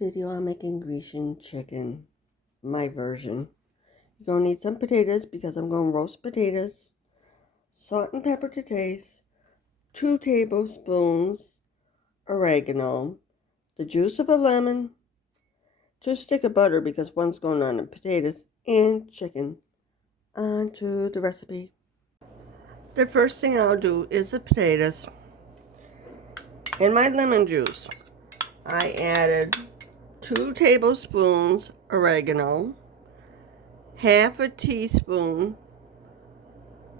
video, I'm making Grecian chicken, my version. You're going to need some potatoes because I'm going to roast potatoes, salt and pepper to taste, 2 tablespoons oregano, the juice of a lemon, 2 sticks of butter because one's going on the potatoes, and chicken. On to the recipe. The first thing I'll do is the potatoes. In my lemon juice, I added 2 tablespoons oregano, half a teaspoon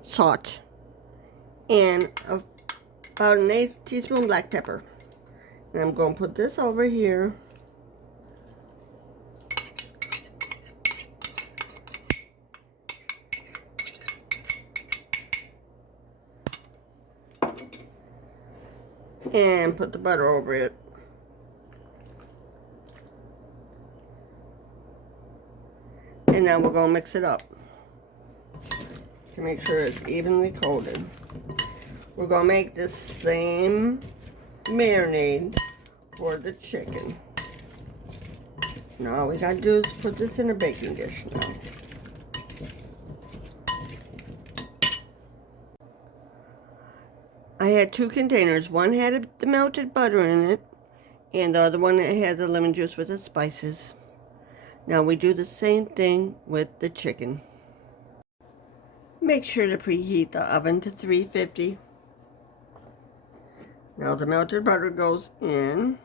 salt, and about an 1/8 teaspoon black pepper. And I'm going to put this over here. And put the butter over it. And now we're going to mix it up to make sure it's evenly coated. We're going to make this same marinade for the chicken. Now all we got to do is put this in a baking dish now. I had 2 containers. One had the melted butter in it, and the other one had the lemon juice with the spices. Now we do the same thing with the chicken. Make sure to preheat the oven to 350. Now the melted butter goes in,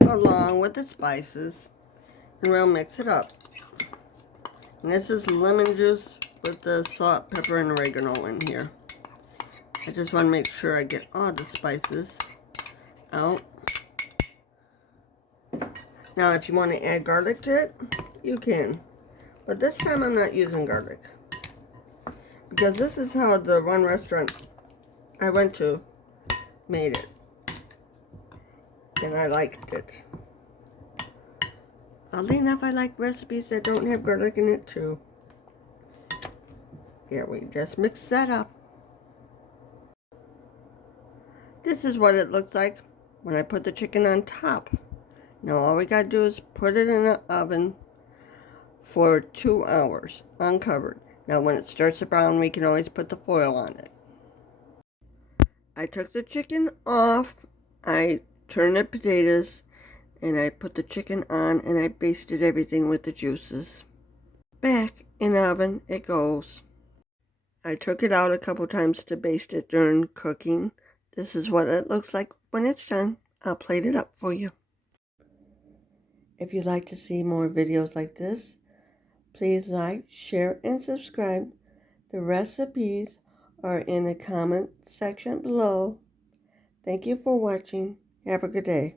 along with the spices, and we'll mix it up. And this is lemon juice with the salt, pepper, and oregano in here. I just want to make sure I get all the spices out. Now if you want to add garlic to it, you can. But this time I'm not using garlic, because this is how the one restaurant I went to made it. And I liked it. Oddly enough, I like recipes that don't have garlic in it too. Here, we just mix that up. This is what it looks like when I put the chicken on top. Now all we gotta do is put it in the oven for 2 hours, uncovered. Now when it starts to brown, we can always put the foil on it. I took the chicken off, I turned the potatoes, and I put the chicken on, and I basted everything with the juices. Back in the oven it goes. I took it out a couple times to baste it during cooking. This is what it looks like when it's done. I'll plate it up for you. If you'd like to see more videos like this, please like, share, and subscribe. The recipes are in the comment section below. Thank you for watching. Have a good day.